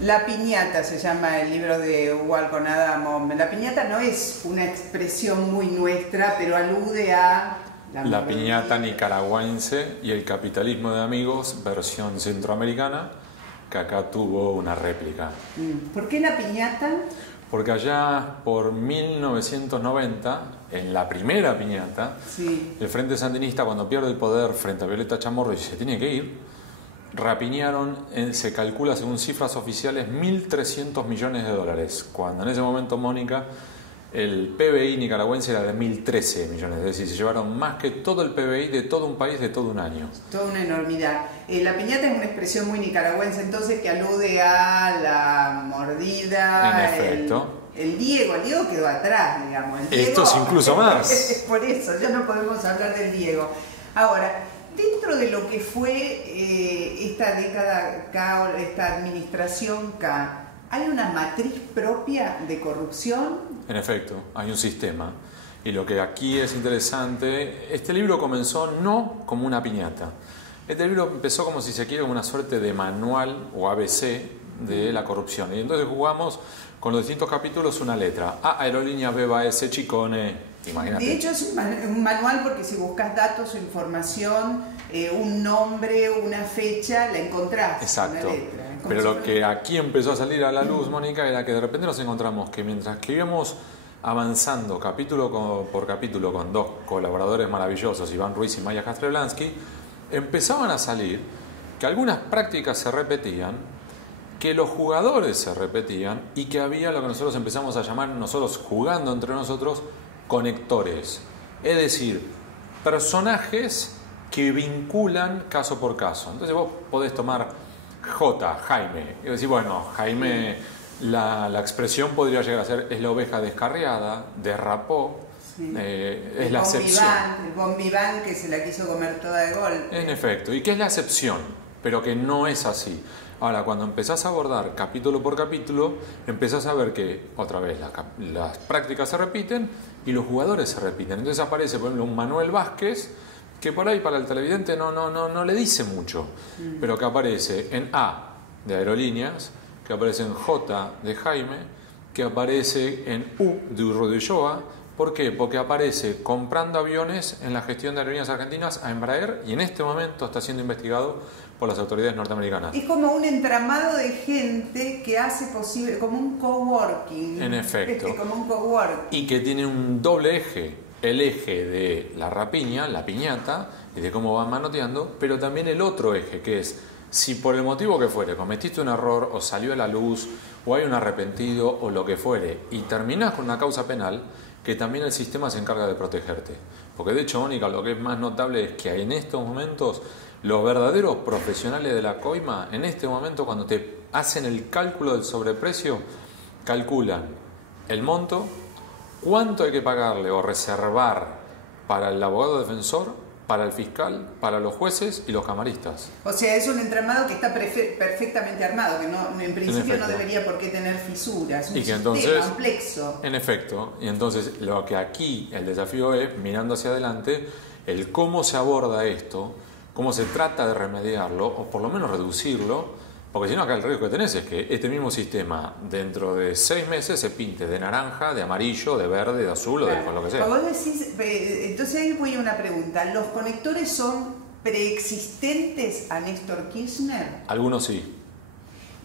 La piñata se llama el libro de Hugo Alconada. La piñata no es una expresión muy nuestra, pero alude a la piñata nicaragüense y el capitalismo de amigos, versión centroamericana, que acá tuvo una réplica. ¿Por qué la piñata? Porque allá por 1990, en la primera piñata, sí, el Frente Sandinista, cuando pierde el poder frente a Violeta Chamorro y se tiene que ir, rapiñaron, se calcula según cifras oficiales, 1.300 millones de dólares, cuando en ese momento, Mónica, el PBI nicaragüense era de 1.013 millones, es decir, se llevaron más que todo el PBI de todo un país de todo un año. Toda una enormidad. La piñata es una expresión muy nicaragüense, entonces, que alude a la mordida. En efecto. El Diego quedó atrás, digamos. El Diego, esto es incluso más. Por eso, ya no podemos hablar del Diego. Ahora, dentro de lo que fue esta década K, esta administración K, ¿hay una matriz propia de corrupción? En efecto, hay un sistema. Y lo que aquí es interesante, este libro comenzó no como una piñata. Este libro empezó, como si se quiere, como una suerte de manual o ABC de la corrupción. Y entonces jugamos con los distintos capítulos una letra. A, aerolínea, B, va S, Chicone. Imagínate. De hecho, es un manual porque si buscas datos o información, un nombre, una fecha, la encontrás. Exacto. Una letra. Pero lo que aquí empezó a salir a la luz, Mónica, era que de repente nos encontramos que mientras que íbamos avanzando capítulo por capítulo con dos colaboradores maravillosos, Iván Ruiz y Maya Castreblansky, empezaban a salir que algunas prácticas se repetían, que los jugadores se repetían y que había lo que nosotros empezamos a llamar, nosotros jugando entre nosotros, conectores. Es decir, personajes que vinculan caso por caso. Entonces vos podés tomar Jaime, y decir, bueno, Jaime, la expresión podría llegar a ser, es la oveja descarriada, derrapó, sí, es la excepción. El bon vivant que se la quiso comer toda de golpe. En efecto, y que es la excepción, pero que no es así. Ahora, cuando empezás a abordar capítulo por capítulo, empezás a ver que, otra vez, las prácticas se repiten y los jugadores se repiten. Entonces aparece, por ejemplo, un Manuel Vázquez, que por ahí para el televidente no le dice mucho, pero que aparece en A de aerolíneas, que aparece en J de Jaime, que aparece en U de Urrodeyoa. ¿Por qué? Porque aparece comprando aviones en la gestión de Aerolíneas Argentinas a Embraer y en este momento está siendo investigado por las autoridades norteamericanas. Es como un entramado de gente que hace posible, como un coworking. En efecto. Como un coworking. Y que tiene un doble eje. El eje de la rapiña, la piñata, y de cómo van manoteando, pero también el otro eje, que es, si por el motivo que fuere, cometiste un error, o salió a la luz, o hay un arrepentido, o lo que fuere, y terminás con una causa penal, que también el sistema se encarga de protegerte. Porque de hecho, Mónica, lo que es más notable es que en estos momentos, los verdaderos profesionales de la coima, en este momento, cuando te hacen el cálculo del sobreprecio, calculan el monto, cuánto hay que pagarle o reservar para el abogado defensor, para el fiscal, para los jueces y los camaristas. O sea, es un entramado que está perfectamente armado, que en principio no debería por qué tener fisuras. Es un sistema complejo. En efecto, y entonces lo que aquí el desafío es, mirando hacia adelante, el cómo se aborda esto, cómo se trata de remediarlo, o por lo menos reducirlo. Porque si no, acá el riesgo que tenés es que este mismo sistema dentro de 6 meses se pinte de naranja, de amarillo, de verde, de azul, claro, o de lo que sea. Vos decís, entonces ahí voy a una pregunta. ¿Los conectores son preexistentes a Néstor Kirchner? Algunos sí.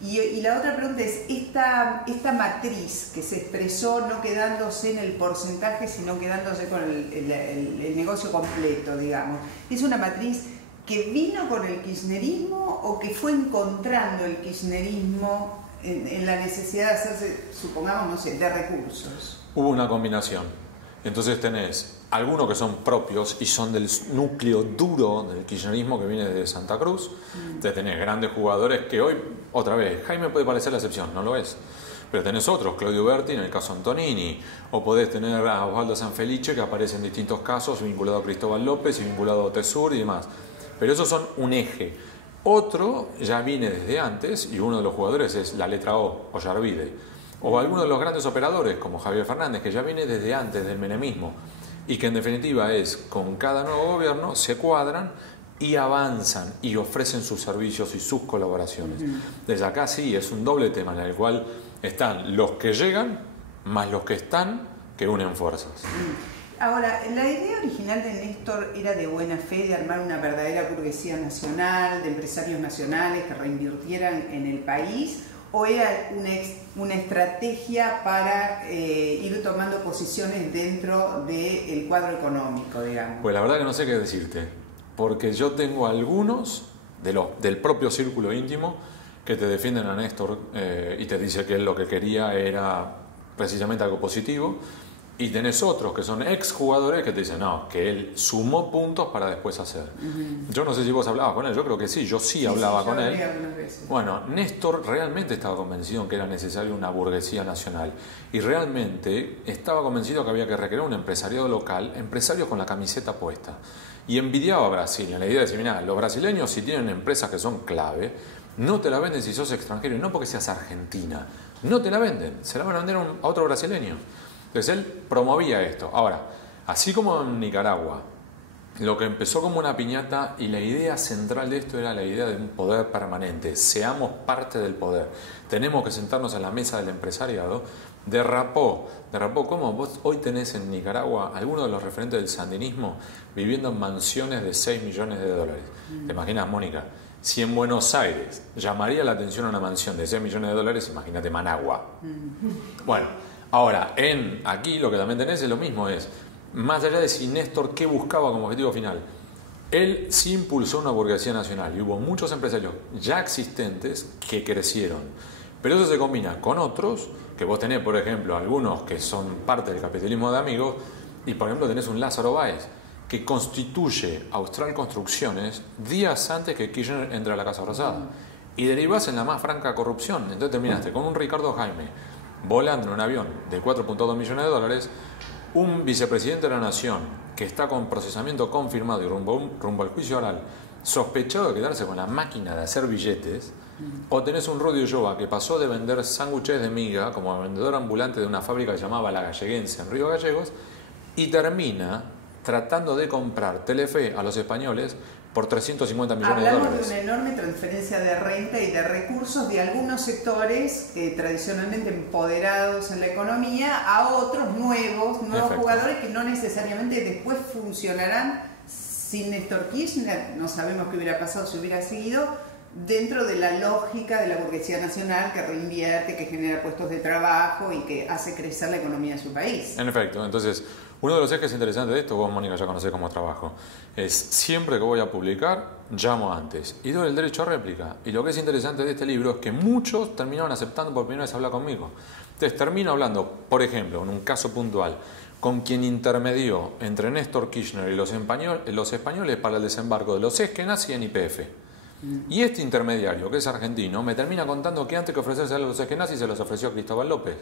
Y la otra pregunta es, esta matriz que se expresó no quedándose en el porcentaje, sino quedándose con el negocio completo, digamos, ¿es una matriz que vino con el kirchnerismo o que fue encontrando el kirchnerismo en la necesidad de hacerse, supongamos, no sé, de recursos? Hubo una combinación. Entonces tenés algunos que son propios y son del núcleo duro del kirchnerismo que viene de Santa Cruz. Entonces tenés grandes jugadores que hoy, otra vez, Jaime puede parecer la excepción, no lo es. Pero tenés otros, Claudio Berti en el caso Antonini, o podés tener a Osvaldo Sanfelice que aparece en distintos casos vinculado a Cristóbal López y vinculado a Tesur y demás. Pero esos son un eje. Otro ya viene desde antes y uno de los jugadores es la letra O, Ollarvide. O alguno de los grandes operadores como Javier Fernández, que ya viene desde antes del menemismo y que en definitiva es, con cada nuevo gobierno se cuadran y avanzan y ofrecen sus servicios y sus colaboraciones. Desde acá sí, es un doble tema en el cual están los que llegan más los que están que unen fuerzas. Ahora, la idea original de Néstor era de buena fe, de armar una verdadera burguesía nacional, de empresarios nacionales que reinvirtieran en el país, ¿o era una estrategia para ir tomando posiciones dentro del cuadro económico, digamos? Pues la verdad que no sé qué decirte, porque yo tengo algunos del propio círculo íntimo que te defienden a Néstor y te dice que él lo que quería era precisamente algo positivo, y tenés otros que son exjugadores que te dicen no, que él sumó puntos para después hacer. Yo no sé si vos hablabas con él, yo creo que sí, yo sí hablaba con él. Bueno, Néstor realmente estaba convencido en que era necesaria una burguesía nacional y realmente estaba convencido que había que recrear un empresariado local, empresarios con la camiseta puesta. Y envidiaba a Brasil en la idea de decir, mira, los brasileños si tienen empresas que son clave, no te la venden si sos extranjero, y no porque seas argentina, no te la venden, se la van a vender a otro brasileño. Entonces él promovía esto. Ahora, así como en Nicaragua, lo que empezó como una piñata y la idea central de esto era la idea de un poder permanente, seamos parte del poder, tenemos que sentarnos en la mesa del empresariado, derrapó como vos hoy tenés en Nicaragua algunos de los referentes del sandinismo viviendo en mansiones de 6 millones de dólares. ¿Te imaginas, Mónica? Si en Buenos Aires llamaría la atención a una mansión de 6 millones de dólares, imagínate Managua. Bueno, ahora, aquí lo que también tenés es lo mismo, es, más allá de si Néstor qué buscaba como objetivo final, él sí impulsó una burguesía nacional y hubo muchos empresarios ya existentes que crecieron. Pero eso se combina con otros, que vos tenés, por ejemplo, algunos que son parte del capitalismo de amigos, y por ejemplo tenés un Lázaro Báez, que constituye Austral Construcciones días antes que Kirchner entre a la Casa Rosada. Y derivás en la más franca corrupción. Entonces terminaste con un Ricardo Jaime volando en un avión de 4.2 millones de dólares, un vicepresidente de la Nación que está con procesamiento confirmado y rumbo al juicio oral, sospechado de quedarse con la máquina de hacer billetes, o tenés un Rudy Ulloa que pasó de vender sándwiches de miga como vendedor ambulante de una fábrica que se llamaba La Galleguense en Río Gallegos, y termina tratando de comprar Telefe a los españoles por 350 millones de dólares. Hablamos de una enorme transferencia de renta y de recursos de algunos sectores tradicionalmente empoderados en la economía a otros nuevos jugadores que no necesariamente después funcionarán sin Néstor Kirchner. No sabemos qué hubiera pasado si hubiera seguido dentro de la lógica de la burguesía nacional que reinvierte, que genera puestos de trabajo y que hace crecer la economía de su país. En efecto, entonces uno de los ejes interesantes de esto, vos Mónica ya conocés cómo trabajo, es siempre que voy a publicar, llamo antes y doy el derecho a réplica. Y lo que es interesante de este libro es que muchos terminaron aceptando por primera vez hablar conmigo. Entonces termino hablando, por ejemplo, en un caso puntual, con quien intermedió entre Néstor Kirchner y los españoles para el desembarco de los esquenazis en YPF. Y este intermediario, que es argentino, me termina contando que antes que ofrecerse a los esquenazis se los ofreció a Cristóbal López.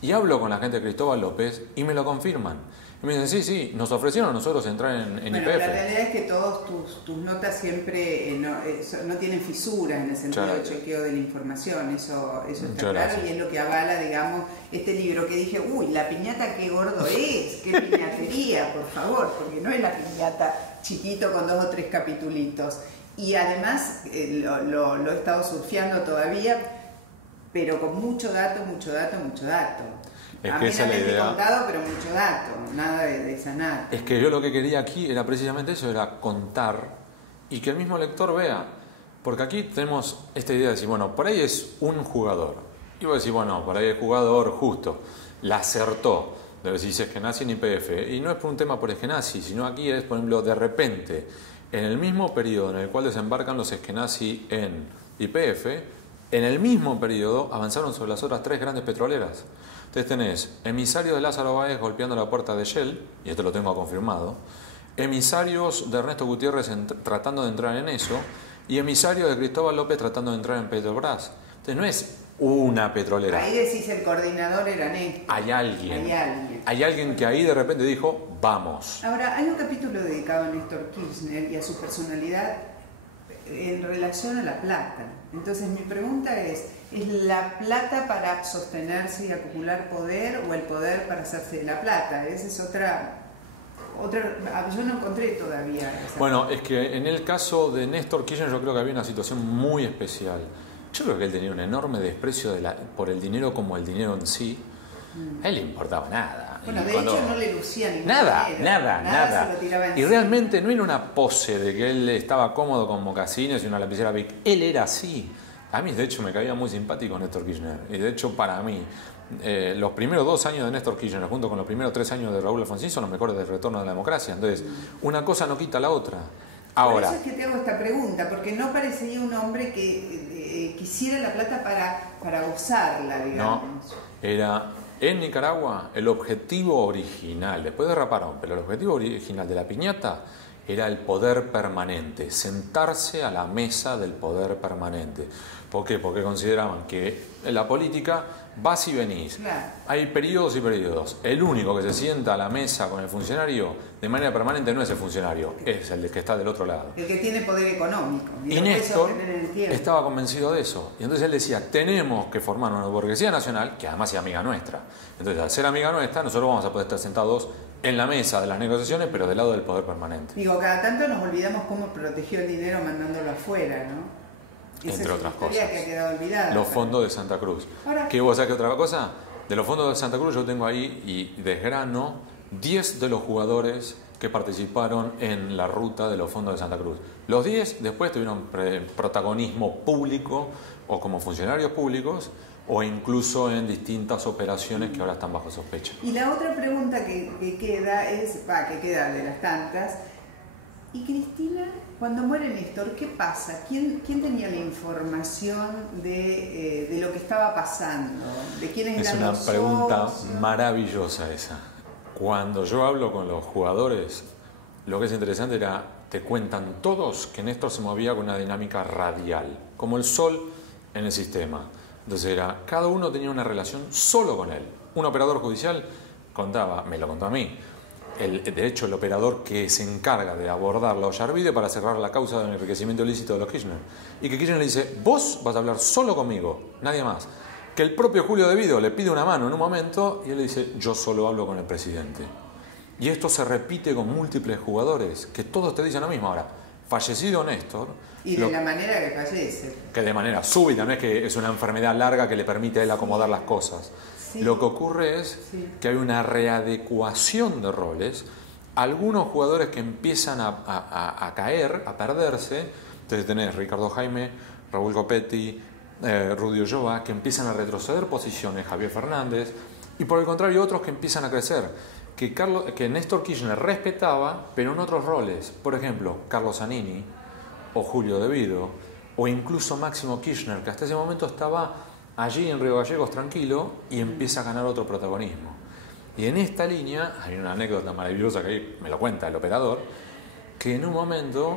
Y hablo con la gente de Cristóbal López y me lo confirman. Y me dicen, sí, nos ofrecieron a nosotros entrar en YPF. La realidad es que todas tus notas siempre no tienen fisuras en el sentido de chequeo de la información. Eso está claro y es lo que avala, digamos, este libro que dije, uy, la piñata qué gordo es, qué piñatería, por favor, porque no es la piñata chiquito con 2 o 3 capitulitos. Y además lo he estado surfeando todavía, pero con mucho dato. Es que esa es la idea. Contado, pero mucho dato, nada de esa nada. Es que yo lo que quería aquí era precisamente eso, era contar y que el mismo lector vea. Porque aquí tenemos esta idea de decir, bueno, por ahí es un jugador. Y vos decís, bueno, por ahí el jugador justo, la acertó. De decir, si es Eskenazi en YPF. Y no es por un tema por Eskenazi, sino aquí es, por ejemplo, de repente, en el mismo periodo en el cual desembarcan los Eskenazi en YPF, en el mismo periodo avanzaron sobre las otras 3 grandes petroleras. Entonces tenés emisarios de Lázaro Báez golpeando la puerta de Shell, y esto lo tengo confirmado, emisarios de Ernesto Gutiérrez tratando de entrar en eso, y emisarios de Cristóbal López tratando de entrar en Petrobras. Entonces no es una petrolera. Ahí decís el coordinador era Néstor. Hay alguien que ahí de repente dijo, vamos. Ahora, hay un capítulo dedicado a Néstor Kirchner y a su personalidad en relación a la plata. Entonces mi pregunta ¿es la plata para sostenerse y acumular poder o el poder para hacerse de la plata? Esa es yo no encontré todavía esa. Bueno, es que en el caso de Néstor Kirchner yo creo que había una situación muy especial. Yo creo que él tenía un enorme desprecio por el dinero como el dinero en sí. A él le importaba nada. Bueno, de hecho no le lucía ni nada. se lo tiraba encima. Y realmente no era una pose de que él estaba cómodo con mocasines y una lapicera Bic. Él era así. A mí, de hecho, me caía muy simpático Néstor Kirchner. Y de hecho, para mí, los primeros 2 años de Néstor Kirchner, junto con los primeros 3 años de Raúl Alfonsín, son los mejores del retorno de la democracia. Entonces, una cosa no quita la otra. Ahora, por eso es que te hago esta pregunta, porque no parecería un hombre que quisiera la plata para gozarla, digamos. No, era en Nicaragua el objetivo original, después derraparon, pero el objetivo original de la piñata era el poder permanente, sentarse a la mesa del poder permanente. ¿Por qué? Porque consideraban que en la política vas y venís. Claro. Hay periodos y periodos. El único que se sienta a la mesa con el funcionario de manera permanente no es el funcionario, es el que está del otro lado. El que tiene poder económico. Y Néstor estaba convencido de eso. Y entonces él decía, tenemos que formar una burguesía nacional, que además es amiga nuestra. Entonces, al ser amiga nuestra, nosotros vamos a poder estar sentados en la mesa de las negociaciones, pero del lado del poder permanente. Digo, cada tanto nos olvidamos cómo protegió el dinero mandándolo afuera, ¿no? Entre otras cosas. Que ha quedado olvidada. Los fondos de Santa Cruz. Ahora, ¿Qué vos sabés que otra cosa? De los fondos de Santa Cruz yo tengo ahí y desgrano 10 de los jugadores que participaron en la ruta de los fondos de Santa Cruz. Los 10 después tuvieron protagonismo público o como funcionarios públicos o incluso en distintas operaciones que ahora están bajo sospecha. Y la otra pregunta que queda es, que queda de las tantas, ¿y Cristina, cuando muere Néstor, qué pasa? ¿Quién tenía la información de lo que estaba pasando? ¿De quiénes eran los Es una pregunta socios? maravillosa esa. Cuando yo hablo con los jugadores, lo que es interesante era, te cuentan todos que Néstor se movía con una dinámica radial, como el sol en el sistema. Entonces cada uno tenía una relación solo con él. Un operador judicial me lo contó a mí, de hecho el operador que se encarga de abordar la Ollarvide para cerrar la causa del enriquecimiento ilícito de los Kirchner. Y que Kirchner le dice, vos vas a hablar solo conmigo, nadie más. Que el propio Julio De Vido le pide una mano en un momento y él le dice, yo solo hablo con el presidente. Y esto se repite con múltiples jugadores, que todos te dicen lo mismo. Ahora, fallecido Néstor... Y de la manera que fallece. Que de manera súbita, no es que es una enfermedad larga que le permite a él acomodar las cosas. Sí. Lo que ocurre es que hay una readecuación de roles, algunos jugadores que empiezan a caer, a perderse. Entonces tenés Ricardo Jaime, Raúl Copetti, Rudy Ulloa, que empiezan a retroceder posiciones, Javier Fernández, y por el contrario otros que empiezan a crecer, que Néstor Kirchner respetaba, pero en otros roles. Por ejemplo, Carlos Zanini, o Julio De Vido, o incluso Máximo Kirchner, que hasta ese momento estaba allí en Río Gallegos tranquilo y empieza a ganar otro protagonismo. Y en esta línea hay una anécdota maravillosa que ahí me lo cuenta el operador, que en un momento,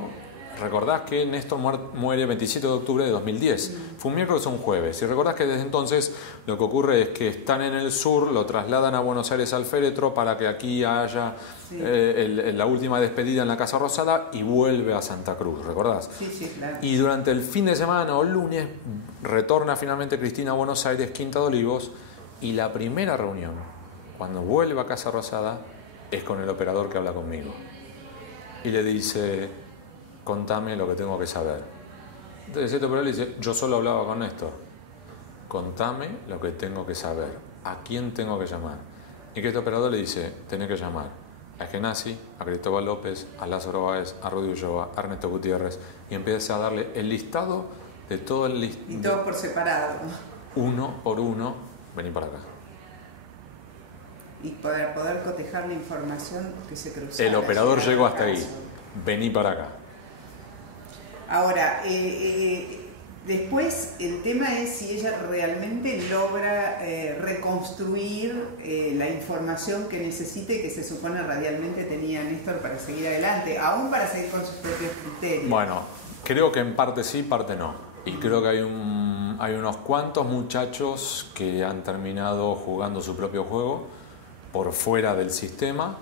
recordás que Néstor muere el 27 de octubre de 2010, fue un miércoles o un jueves, y recordás que desde entonces lo que ocurre es que están en el sur, lo trasladan a Buenos Aires al féretro para que aquí haya la última despedida en la Casa Rosada y vuelve a Santa Cruz, ¿recordás? Sí, claro. Y durante el fin de semana o lunes retorna finalmente Cristina a Buenos Aires, Quinta de Olivos, y la primera reunión, cuando vuelve a Casa Rosada, es con el operador que habla conmigo. Y le dice, contame lo que tengo que saber. Entonces este operador le dice, yo solo hablaba con Néstor. Contame lo que tengo que saber. ¿A quién tengo que llamar? Y que este operador le dice, tenés que llamar a Genasi, a Cristóbal López, a Lázaro Báez, a Rudy Ulloa, a Ernesto Gutiérrez, y empieza a darle el listado de todo el listado. Y todo por separado. Uno por uno, vení para acá. Y poder cotejar la información que se cruzó. El operador llegó hasta ahí. Vení para acá. Ahora, después el tema es si ella realmente logra reconstruir la información que necesite, que se supone radialmente tenía Néstor para seguir adelante, aún para seguir con sus propios criterios. Bueno, creo que en parte sí, parte no. Y creo que hay unos cuantos muchachos que han terminado jugando su propio juego por fuera del sistema,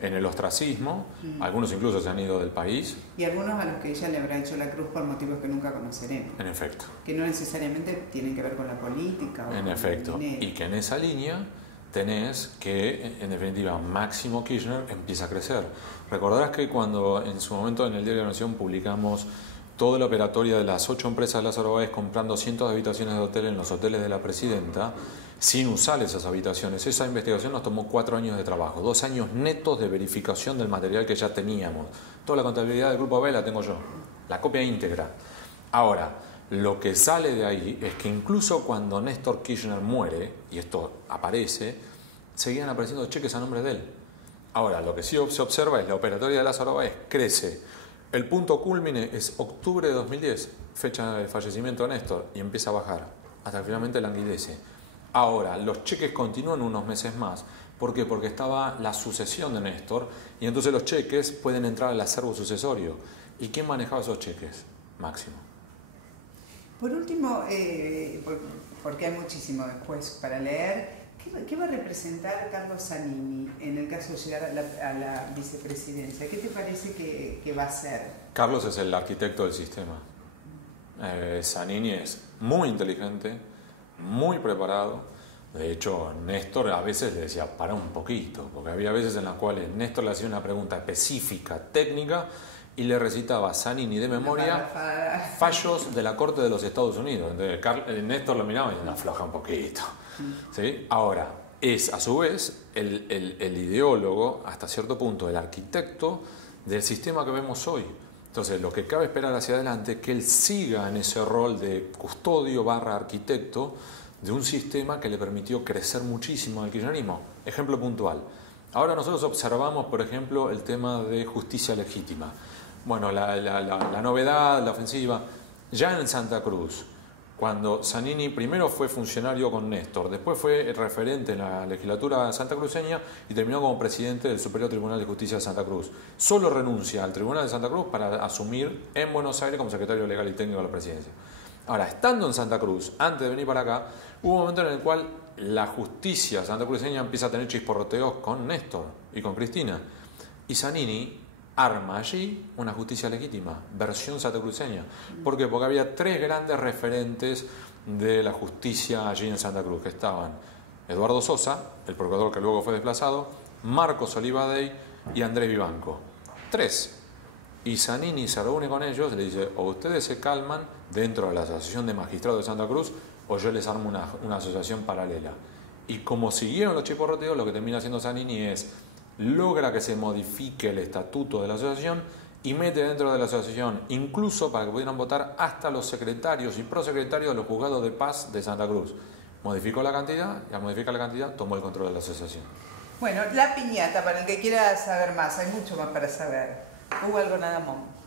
en el ostracismo, algunos incluso se han ido del país. Y algunos a los que ella le habrá hecho la cruz por motivos que nunca conoceremos. En efecto. Que no necesariamente tienen que ver con la política. O en con efecto. el dinero. Y que en esa línea tenés que, en definitiva, Máximo Kirchner empieza a crecer. Recordarás que cuando en su momento en el Diario de la Nación publicamos toda la operatoria de las 8 empresas de Lázaro Báez comprando cientos de habitaciones de hotel en los hoteles de la presidenta, sin usar esas habitaciones. Esa investigación nos tomó 4 años de trabajo, 2 años netos de verificación del material que ya teníamos. Toda la contabilidad del Grupo B la tengo yo, la copia íntegra. Ahora, lo que sale de ahí es que incluso cuando Néstor Kirchner muere, y esto aparece, seguían apareciendo cheques a nombre de él. Ahora, lo que sí se observa es la operatoria de Lázaro Báez crece. El punto culmine es octubre de 2010, fecha de fallecimiento de Néstor, y empieza a bajar, hasta que finalmente languidece. Ahora, los cheques continúan unos meses más. ¿Por qué? Porque estaba la sucesión de Néstor, y entonces los cheques pueden entrar al acervo sucesorio. ¿Y quién manejaba esos cheques? Máximo. Por último, porque hay muchísimo después para leer, ¿qué va a representar Carlos Zanini en el caso de llegar a la vicepresidencia? ¿Qué te parece que va a ser? Carlos es el arquitecto del sistema. Zanini es muy inteligente, muy preparado. De hecho, Néstor a veces le decía, para un poquito, porque había veces en las cuales Néstor le hacía una pregunta específica, técnica, y le recitaba a Zanini de memoria fallos de la Corte de los Estados Unidos. Entonces, Néstor lo miraba y le afloja un poquito. ¿Sí? Ahora, es a su vez el ideólogo, hasta cierto punto, el arquitecto del sistema que vemos hoy. Entonces, lo que cabe esperar hacia adelante es que él siga en ese rol de custodio / arquitecto de un sistema que le permitió crecer muchísimo al kirchnerismo. Ejemplo puntual. Ahora nosotros observamos, por ejemplo, el tema de justicia legítima. Bueno, la novedad, la ofensiva, ya en Santa Cruz, cuando Zanini primero fue funcionario con Néstor, después fue referente en la legislatura santacruceña y terminó como presidente del Superior Tribunal de Justicia de Santa Cruz. Solo renuncia al Tribunal de Santa Cruz para asumir en Buenos Aires como secretario legal y técnico de la presidencia. Ahora, estando en Santa Cruz, antes de venir para acá, hubo un momento en el cual la justicia santacruceña empieza a tener chisporroteos con Néstor y con Cristina. Y Zanini arma allí una justicia legítima, versión santacruceña. ¿Por qué? Porque había 3 grandes referentes de la justicia allí en Santa Cruz, que estaban Eduardo Sosa, el procurador que luego fue desplazado, Marcos Olivadey y Andrés Vivanco. 3. Y Zanini se reúne con ellos y le dice, o ustedes se calman dentro de la Asociación de Magistrados de Santa Cruz, o yo les armo una asociación paralela. Y como siguieron los chiporroteos, lo que termina haciendo Zanini es logra que se modifique el estatuto de la asociación y mete dentro de la asociación, incluso para que pudieran votar hasta los secretarios y prosecretarios de los juzgados de paz de Santa Cruz. Modificó la cantidad y al modificar la cantidad tomó el control de la asociación. Bueno, la piñata, para el que quiera saber más, hay mucho más para saber. Hugo Algonadamón.